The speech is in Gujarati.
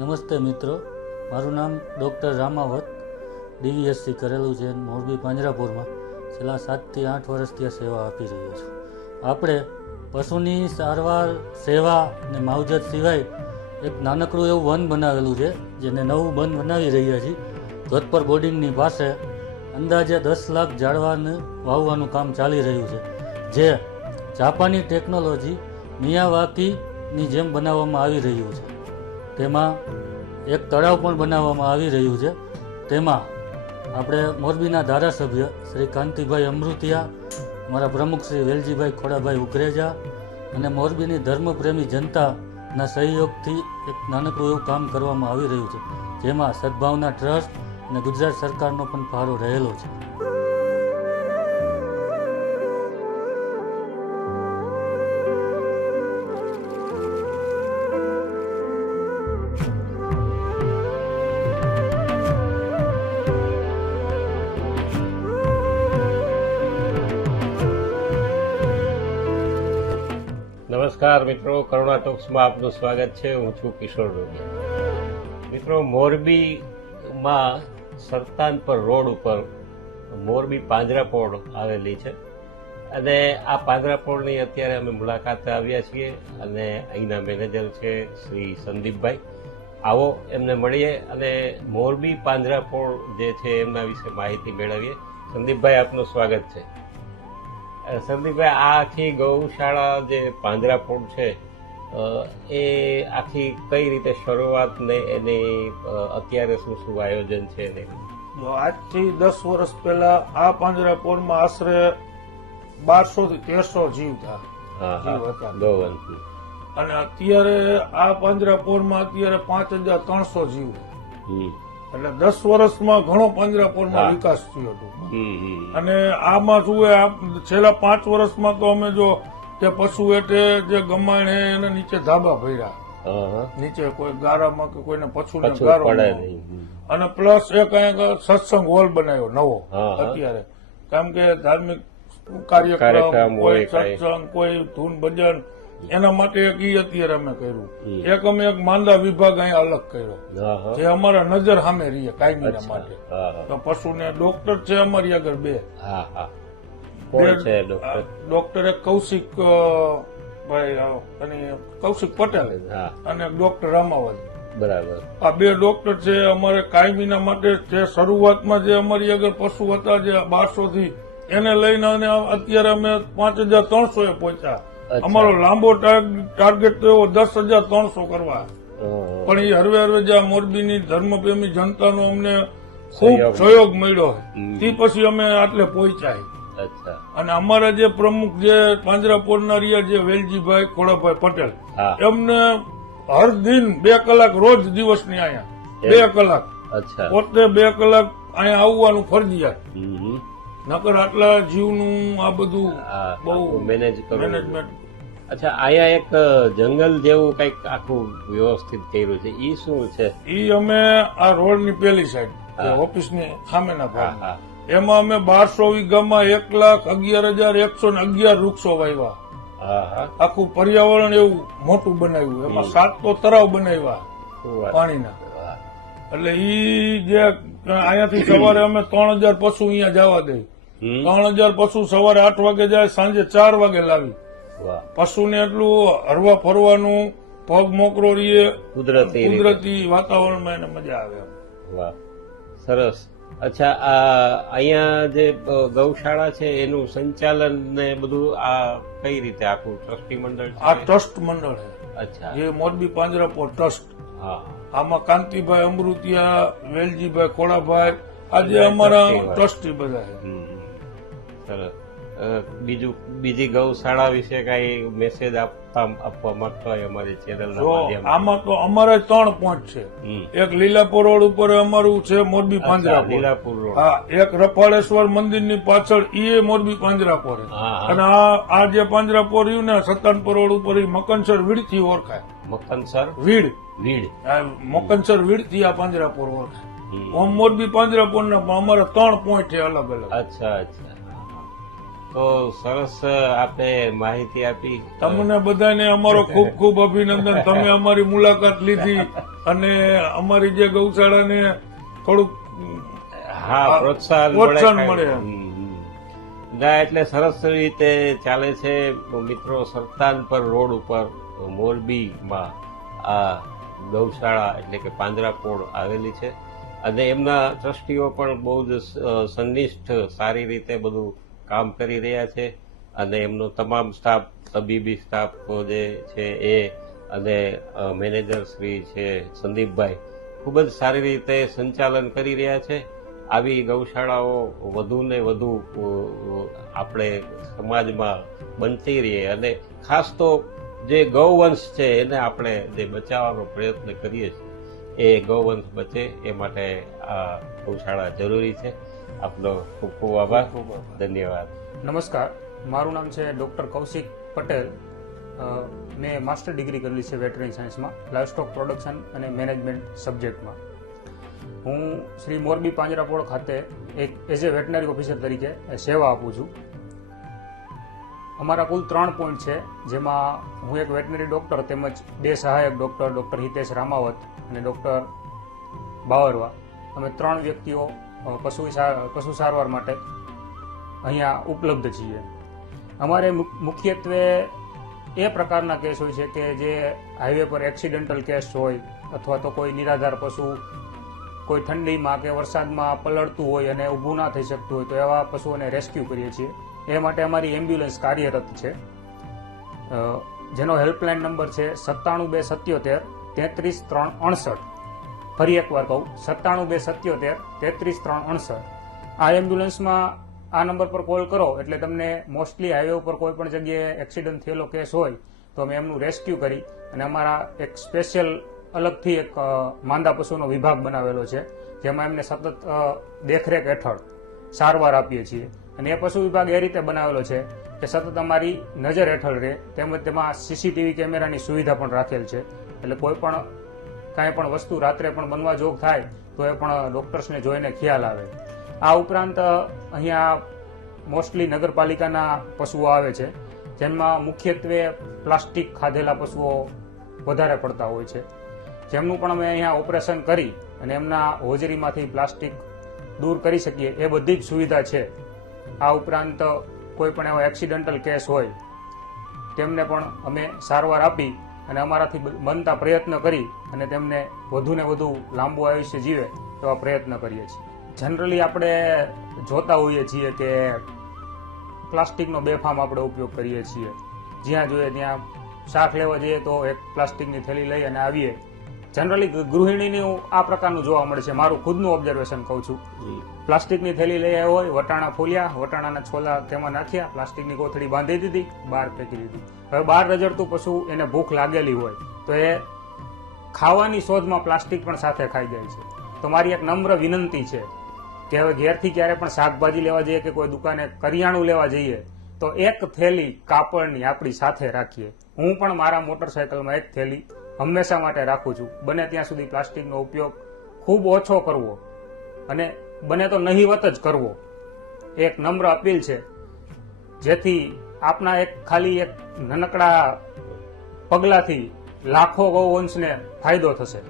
નમસ્તે મિત્રો, મારું નામ ડૉક્ટર રામાવત ડીવીએસસી કરેલું છે. મોરબી પાંજરાપોરમાં છેલ્લા 7 થી 8 વર્ષથી આ સેવા આપી રહ્યો છું. આપણે પશુની સારવાર, સેવા અને માવજત સિવાય એક નાનકડું એવું વન બનાવેલું છે, જેને નવું વન બનાવી રહ્યા છીએ. ધોધપર બોર્ડિંગની પાસે અંદાજે 10 લાખ ઝાડવાને વાવવાનું કામ ચાલી રહ્યું છે, જે જાપાની ટેકનોલોજી મિયાવાકીની જેમ બનાવવામાં આવી રહ્યું છે. તેમાં એક તળાવ પણ બનાવવામાં આવી રહ્યું છે. તેમાં આપણે મોરબીના ધારાસભ્ય શ્રી કાંતિભાઈ અમૃતિયા, અમારા પ્રમુખ શ્રી વેલજીભાઈ ખોડાભાઈ ઉગરેજા અને મોરબીની ધર્મપ્રેમી જનતાના સહયોગથી એક નાનકડું એવું કામ કરવામાં આવી રહ્યું છે, જેમાં સદભાવના ટ્રસ્ટ અને ગુજરાત સરકારનો પણ ફાળો રહેલો છે. નમસ્કાર મિત્રો, કરુણા ટોક્સમાં આપનું સ્વાગત છે. હું છું કિશોર રોડિયા. મિત્રો, મોરબીમાં સરતાનપર રોડ ઉપર મોરબી પાંજરાપોળ આવેલી છે અને આ પાંજરાપોળની અત્યારે અમે મુલાકાતે આવ્યા છીએ અને અહીંના મેનેજર છે શ્રી સંદીપભાઈ. આવો એમને મળીએ અને મોરબી પાંજરાપોળ જે છે એમના વિશે માહિતી મેળવીએ. સંદીપભાઈ, આપનું સ્વાગત છે. સંદીપભાઈ, આ આખી ગૌશાળા જે પાંજરાપોળ છે એ આખી કઈ રીતે શરૂઆત ને એની અત્યારે શું શું આયોજન છે? આજથી 10 વર્ષ પહેલા આ પાંજરાપોળમાં આશરે 1200 થી 1300 જીવ હતા અને અત્યારે આ પાંજરાપોળમાં અત્યારે 5300 જીવ. એટલે 10 વર્ષમાં ઘણો પાંજરાપોળમાં વિકાસ થયો હતો. અને આમાં શું છેલ્લા 5 વર્ષમાં તો અમે જો તે પશુ એટલે જે ગમાણ હે એને નીચે ધાબા ભર્યા, નીચે કોઈ ગારામાં કે કોઈને પશુને ગારો, અને પ્લસ એક અહીંયા સત્સંગ હોલ બનાવ્યો નવો અત્યારે. કારણ કે ધાર્મિક કાર્યક્રમ, કોઈ સત્સંગ, કોઈ ધૂન ભજન, એના માટે એક ઈ અત્યારે અમે કર્યું. એક અમે એક માંદા વિભાગ અહીંયા અલગ કર્યો, જે અમારા નજર સામે રહીએ કાયમીના માટે. તો પશુને ડોક્ટર છે અમારી આગળ 2 ડોક્ટર, એક કૌશિક ભાઈ અને કૌશિક પટેલ અને ડોક્ટર રામાવત. બરાબર. આ 2 ડોક્ટર છે અમારે કાયમીના માટે. જે શરૂઆતમાં જે અમારી આગળ પશુ હતા જે 1200 થી એને લઈને અને અત્યારે અમે 5300 એ પહોંચ્યા. અમારો લાંબો ટાર્ગેટ તો એવો 10,300 કરવા. પણ એ હરવે હરવે જે મોરબીની ધર્મપ્રેમી જનતાનો અમને ખૂબ સહયોગ મળ્યો તે પછી અમે આટલે પહોંચ્યા. અને અમારા જે પ્રમુખ જે પાંજરાપોળના રહ્યા જે વેલજીભાઈ ખોડાભાઈ પટેલ, એમને હર દિન 2 કલાક રોજ દિવસની અહીંયા 2 કલાક પોતે 2 કલાક અહીંયા આવવાનું ફરજિયાત. નકર આટલા જીવનું આ બધું બહુ મેનેજમેન્ટ. અચ્છા, અહીંયા એક જંગલ જેવું કઈક આખું વ્યવસ્થિત કર્યું છે, ઈ શું છે? ઈ અમે આ રોડની પેલી સાઈડ ઓફિસની સામેના ભાગ, એમાં અમે 1200 વીઘામાં 1,11,111 વૃક્ષો વાવ્યા. આખું પર્યાવરણ એવું મોટું બનાવ્યું. એમાં 7 તો તળાવ બનાવ્યા પાણીના. એટલે ઈ જે અહીંયાથી સવારે અમે 3000 પશુ અહીંયા જવા દઈ. 3000 પશુ સવારે 8 વાગે જાય, સાંજે 4 વાગે લાવી. પશુને એટલું હરવા ફરવાનું, પગ મોકરો રહીએ, કુદરતી વાતાવરણમાં એને મજા આવે. વાહ, સરસ. અચ્છા, અહીંયા જે ગૌશાળા છે એનું સંચાલન ને બધું આ કઈ રીતે આખું ટ્રસ્ટી મંડળ? આ ટ્રસ્ટ મંડળ છે. અચ્છા, જે મોરબી પાંજરાપોળ ટ્રસ્ટ. આમાં કાંતિભાઈ અમૃતિયા, વેલજીભાઈ ખોડાભાઈ, આજે અમારા ટ્રસ્ટી બધા છે. સરસ. બીજી ગૌશાળા વિશે કઈ મેસેજ આપવા માંગતો હોય અમારી ચેનલના માધ્યમથી? આમાં તો અમારે 3 પોઈન્ટ છે. એક લીલાપુર રોડ ઉપર અમારું છે મોરબી પાંજરાપોળ. લીલાપુર રોડ. એક રફાળેશ્વર મંદિરની પાછળ એ મોરબી પાંજરાપોળ. અને આ જે પાંજરાપોળ રહ્યું ને સરતાનપર રોડ ઉપર મકનસર વીડ થી ઓળખાય. Makansar weed weed Makansar weed થી આ પાંજરાપોળ ઓળખાય. મોરબી પાંજરાપોળ ના અમારા 3 પોઈન્ટ છે અલગ અલગ. અચ્છા અચ્છા. તો સરસ આપે માહિતી આપી. તમને બધાને અમારો ખૂબ ખૂબ અભિનંદન. તમે અમારી મુલાકાત લીધી અને અમારી જે ગૌશાળાને થોડુંક હા પ્રોત્સાહન મળે. ના એટલે સરસ રીતે ચાલે છે મિત્રો. સરતાનપર રોડ ઉપર મોરબીમાં આ ગૌશાળા એટલે કે પાંજરાપોળ આવેલી છે અને એમના ટ્રસ્ટીઓ પણ બહુ જ સંનિષ્ઠ સારી રીતે બધું કામ કરી રહ્યા છે અને એમનો તમામ સ્ટાફ, તબીબી સ્ટાફ જે છે એ અને મેનેજર શ્રી છે સંદીપભાઈ ખૂબ જ સારી રીતે સંચાલન કરી રહ્યા છે. આવી ગૌશાળાઓ વધુ ને વધુ આપણે સમાજમાં બનતી રહીએ અને ખાસ તો જે ગૌવંશ છે એને આપણે જે બચાવવાનો પ્રયત્ન કરીએ છીએ એ ગૌવંશ બચે એ માટે આ ગૌશાળા જરૂરી છે. આપનો ખૂબ ખૂબ આભાર. ધન્યવાદ. નમસ્કાર, મારું નામ છે ડૉક્ટર કૌશિક પટેલ. મેં માસ્ટર ડિગ્રી કરેલી છે વેટરનરી સાયન્સમાં, લાઇવસ્ટોક પ્રોડક્શન અને મેનેજમેન્ટ સબ્જેક્ટમાં. હું શ્રી મોરબી પાંજરાપોળ ખાતે એક એઝ એ વેટનરી ઓફિસર તરીકે સેવા આપું છું. અમારા કુલ 3 પોઈન્ટ છે, જેમાં હું એક વેટનરી ડૉક્ટર તેમજ 2 સહાયક ડૉક્ટર, ડૉક્ટર હિતેશ રામાવત અને ડૉક્ટર બાવરવા, અમે 3 વ્યક્તિઓ પશુ સારવાર માટે અહીંયા ઉપલબ્ધ છીએ. અમારે મુખ્યત્વે એ પ્રકારના કેસ હોય છે કે જે હાઈવે પર એક્સિડન્ટલ કેસ હોય અથવા તો કોઈ નિરાધાર પશુ કોઈ ઠંડીમાં કે વરસાદમાં પલળતું હોય અને ઊભું ના થઈ શકતું હોય તો એવા પશુઓને રેસ્ક્યુ કરીએ છીએ. એ માટે અમારી એમ્બ્યુલન્સ કાર્યરત છે, જેનો હેલ્પલાઇન નંબર છે 97 277 33 368. ફરી એકવાર કહું, 97 277 33 368. આ એમ્બ્યુલન્સમાં આ નંબર પર કોલ કરો એટલે તમને મોસ્ટલી હાઈવે ઉપર કોઈ પણ જગ્યાએ એક્સિડન્ટ થયેલો કેસ હોય તો અમે એમનું રેસ્ક્યુ કરી અને અમારા એક સ્પેશિયલ અલગથી એક માંદા પશુનો વિભાગ બનાવેલો છે, જેમાં એમને સતત દેખરેખ હેઠળ સારવાર આપીએ છીએ. અને એ પશુ વિભાગ એ રીતે બનાવેલો છે કે સતત અમારી નજર હેઠળ રહે, તેમજ તેમાં સીસીટીવી કેમેરાની સુવિધા પણ રાખેલ છે. એટલે કોઈ પણ કાંઈ પણ વસ્તુ રાત્રે પણ બનવા જોગ થાય તો એ પણ ડોક્ટર્સને જોઈને ખ્યાલ આવે. આ ઉપરાંત અહીંયા મોસ્ટલી નગરપાલિકાના પશુઓ આવે છે, જેમાં મુખ્યત્વે પ્લાસ્ટિક ખાધેલા પશુઓ વધારે પડતા હોય છે, જેમનું પણ અમે અહીંયા ઓપરેશન કરી અને એમના હોજરીમાંથી પ્લાસ્ટિક દૂર કરી શકીએ એ બધી જ સુવિધા છે. આ ઉપરાંત કોઈ પણ એવો એક્સિડન્ટલ કેસ હોય તેમને પણ અમે સારવાર આપી અને અમારાથી બનતા પ્રયત્ન કરી અને તેમને વધુ ને વધુ લાંબુ આયુષ્ય જીવે એવા પ્રયત્ન કરીએ છીએ. જનરલી આપણે જોતા હોઈએ છીએ કે પ્લાસ્ટિકનો બેફામ આપણે ઉપયોગ કરીએ છીએ. જ્યાં જોઈએ ત્યાં શાક લેવા જઈએ તો એક પ્લાસ્ટિકની થેલી લઈ અને આવીએ. જનરલી ગૃહિણીનું આ પ્રકારનું જોવા મળે છે. મારું ખુદનું ઓબ્ઝર્વેશન કહું છું. પ્લાસ્ટિકની થેલી લઈ આવ્યા હોય, વટાણા ફોલ્યા, વટાણાના છોલા તેમાં નાખ્યા, પ્લાસ્ટિકની કોથળી બાંધી દીધી, બહાર ફેંકી દીધી. હવે બહાર રજડતું પશુ એને ભૂખ લાગેલી હોય તો એ ખાવાની શોધમાં પ્લાસ્ટિક પણ સાથે ખાઈ જાય છે. તો મારી એક નમ્ર વિનંતી છે કે હવે ઘેરથી ક્યારે પણ શાકભાજી લેવા જઈએ કે કોઈ દુકાને કરિયાણું લેવા જઈએ તો એક થેલી કાપડની આપણી સાથે રાખીએ. હું પણ મારા મોટરસાયકલમાં એક થેલી હંમેશા માટે રાખું છું. બને ત્યાં સુધી પ્લાસ્ટિકનો ઉપયોગ ખૂબ ઓછો કરવો અને બને તો નહીવત જ કરવો એક નમ્ર અપીલ છે, જેથી આપના ખાલી એક નાનકડા પગલાથી લાખો ગૌવંશને ફાયદો થશે.